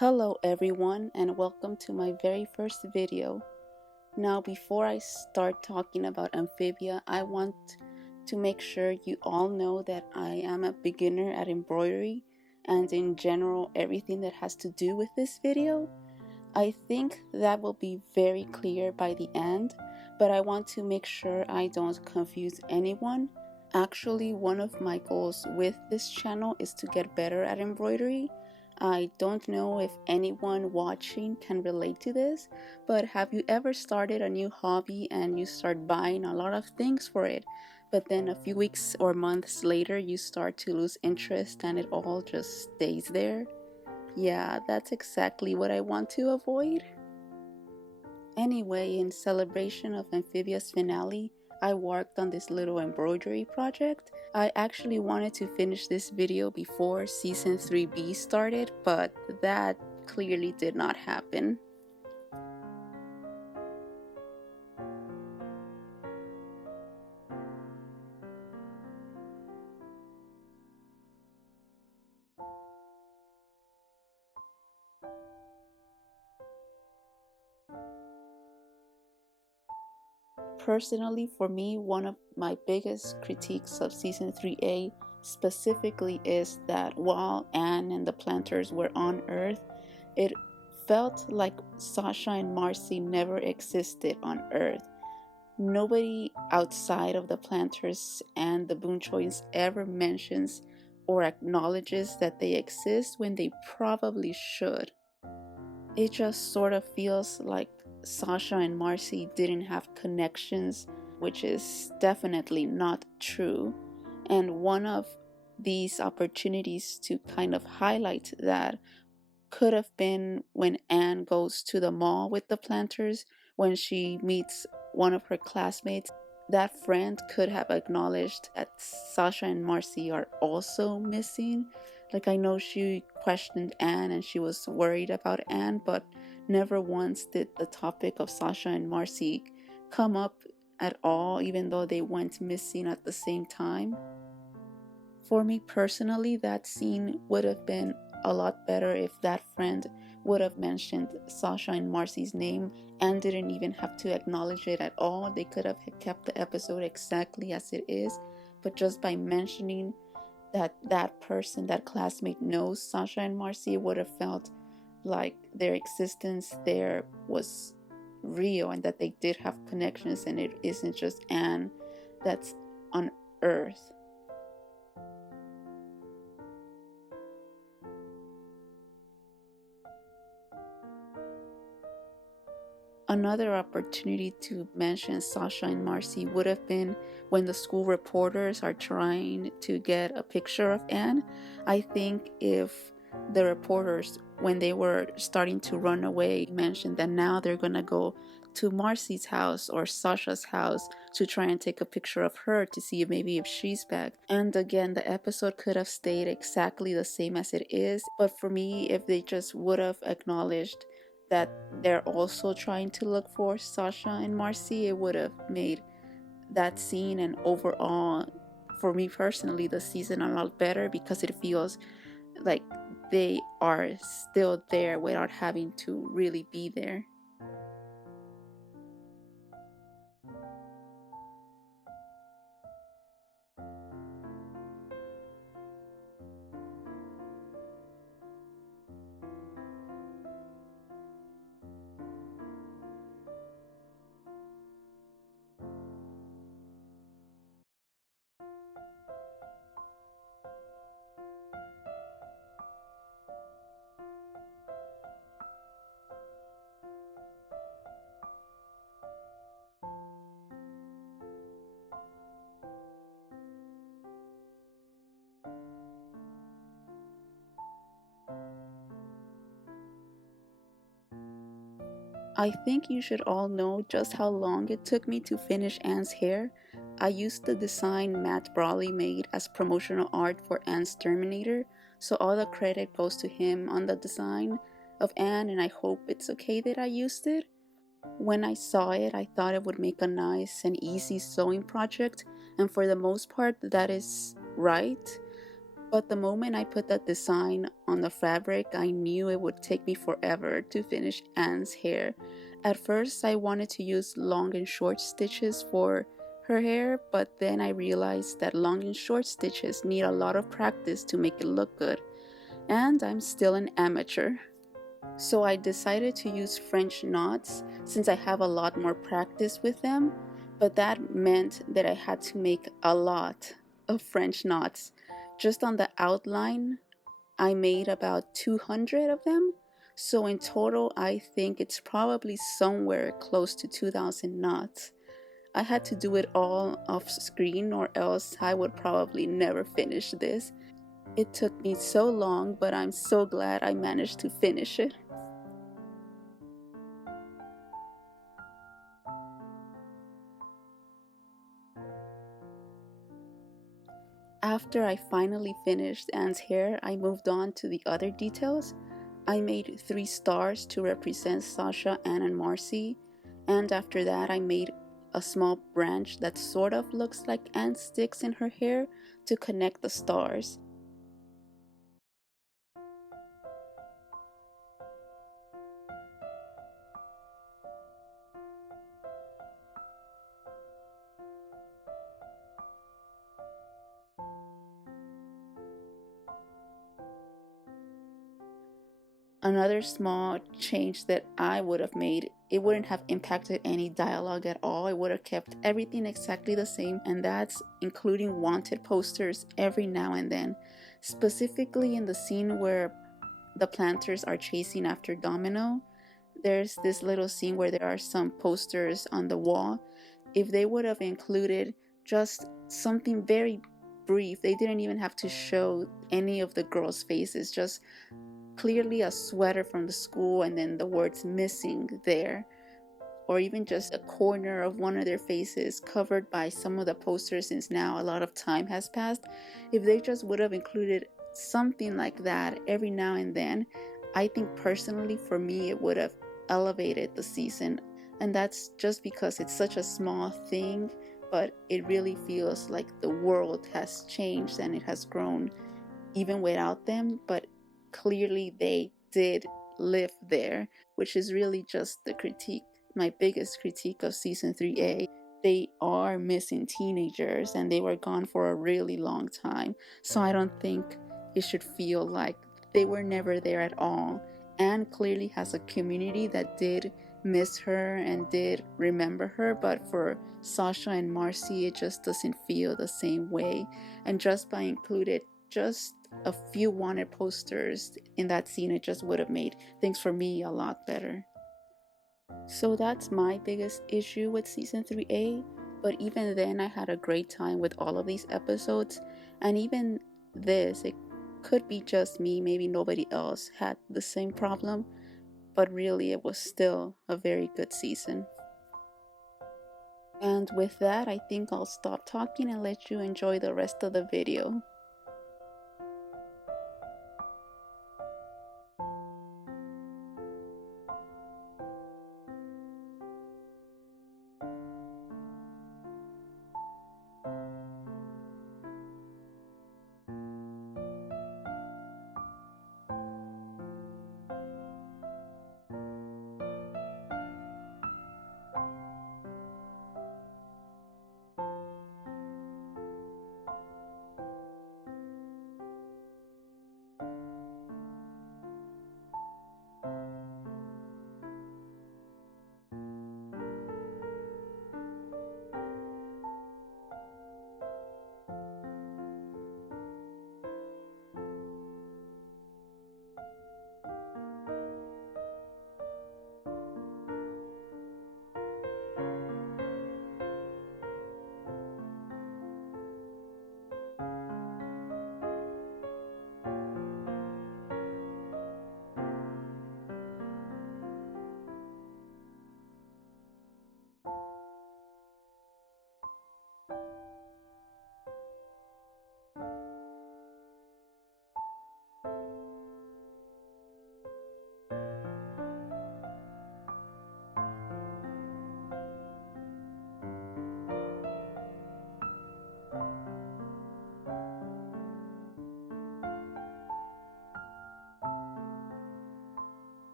Hello everyone and welcome to my very first video. Now before I start talking about Amphibia, I want to make sure you all know that I am a beginner at embroidery and in general everything that has to do with this video. I think that will be very clear by the end, but I want to make sure I don't confuse anyone. Actually, one of my goals with this channel is to get better at embroidery. I don't know if anyone watching can relate to this, but have you ever started a new hobby and you start buying a lot of things for it, but then a few weeks or months later you start to lose interest and it all just stays there? Yeah, that's exactly what I want to avoid. Anyway, in celebration of Amphibia's finale, I worked on this little embroidery project. I actually wanted to finish this video before season 3B started, but that clearly did not happen. Personally, for me, one of my biggest critiques of season 3A specifically is that while Anne and the planters were on Earth, it felt like Sasha and Marcy never existed on Earth. Nobody outside of the planters and the Boonchoins ever mentions or acknowledges that they exist when they probably should. It just sort of feels like Sasha and Marcy didn't have connections, which is definitely not true. And one of these opportunities to kind of highlight that could have been when Anne goes to the mall with the planters, when she meets one of her classmates. That friend could have acknowledged that Sasha and Marcy are also missing. Like, I know she questioned Anne and she was worried about Anne, but never once did the topic of Sasha and Marcy come up at all, even though they went missing at the same time. For me personally, that scene would have been a lot better if that friend would have mentioned Sasha and Marcy's name and didn't even have to acknowledge it at all. They could have kept the episode exactly as it is, but just by mentioning that person, that classmate, knows Sasha and Marcy, would have felt like their existence there was real and that they did have connections and it isn't just Anne that's on Earth. Another opportunity to mention Sasha and Marcy would have been when the school reporters are trying to get a picture of Anne. I think if the reporters, when they were starting to run away, mentioned that now they're gonna go to Marcy's house or Sasha's house to try and take a picture of her to see if she's back. And again, the episode could have stayed exactly the same as it is, but for me, if they just would have acknowledged that they're also trying to look for Sasha and Marcy, it would have made that scene and overall, for me personally, the season a lot better because it feels like they are still there without having to really be there. I think you should all know just how long it took me to finish Anne's hair. I used the design Matt Brawley made as promotional art for Anne's Terminator, so all the credit goes to him on the design of Anne, and I hope it's okay that I used it. When I saw it, I thought it would make a nice and easy sewing project, and for the most part that is right. But the moment I put that design on the fabric, I knew it would take me forever to finish Anne's hair. At first, I wanted to use long and short stitches for her hair, but then I realized that long and short stitches need a lot of practice to make it look good, and I'm still an amateur. So I decided to use French knots since I have a lot more practice with them, but that meant that I had to make a lot of French knots. Just on the outline, I made about 200 of them. So in total, I think it's probably somewhere close to 2,000 knots. I had to do it all off screen or else I would probably never finish this. It took me so long, but I'm so glad I managed to finish it. After I finally finished Anne's hair, I moved on to the other details. I made 3 stars to represent Sasha, Anne, and Marcy, and after that I made a small branch that sort of looks like Anne's sticks in her hair to connect the stars. Another small change that I would have made, it wouldn't have impacted any dialogue at all. It would have kept everything exactly the same, and that's including wanted posters every now and then. Specifically in the scene where the planters are chasing after Domino, there's this little scene where there are some posters on the wall. If they would have included just something very brief, they didn't even have to show any of the girls' faces, just clearly a sweater from the school and then the words missing there, or even just a corner of one of their faces covered by some of the posters since now a lot of time has passed. If they just would have included something like that every now and then, I think personally for me it would have elevated the season. And that's just because it's such a small thing, but it really feels like the world has changed and it has grown even without them. But clearly they did live there, which is really just the critique, my biggest critique of season 3A. They are missing teenagers and they were gone for a really long time. So I don't think it should feel like they were never there at all. Anne clearly has a community that did miss her and did remember her, but for Sasha and Marcy, it just doesn't feel the same way. And just by including just a few wanted posters in that scene, it just would have made things for me a lot better. So that's my biggest issue with season 3A, but even then I had a great time with all of these episodes, and even this, it could be just me, maybe nobody else had the same problem, but really it was still a very good season. And with that, I think I'll stop talking and let you enjoy the rest of the video.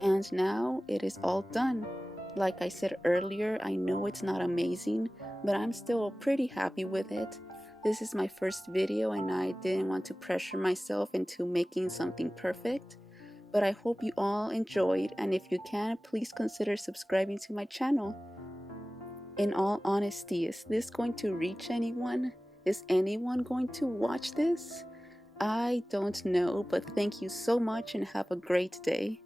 And now it is all done. Like I said earlier, I know it's not amazing, but I'm still pretty happy with it. This is my first video and I didn't want to pressure myself into making something perfect. But I hope you all enjoyed, and if you can, please consider subscribing to my channel. In all honesty, is this going to reach anyone? Is anyone going to watch this? I don't know, but thank you so much and have a great day.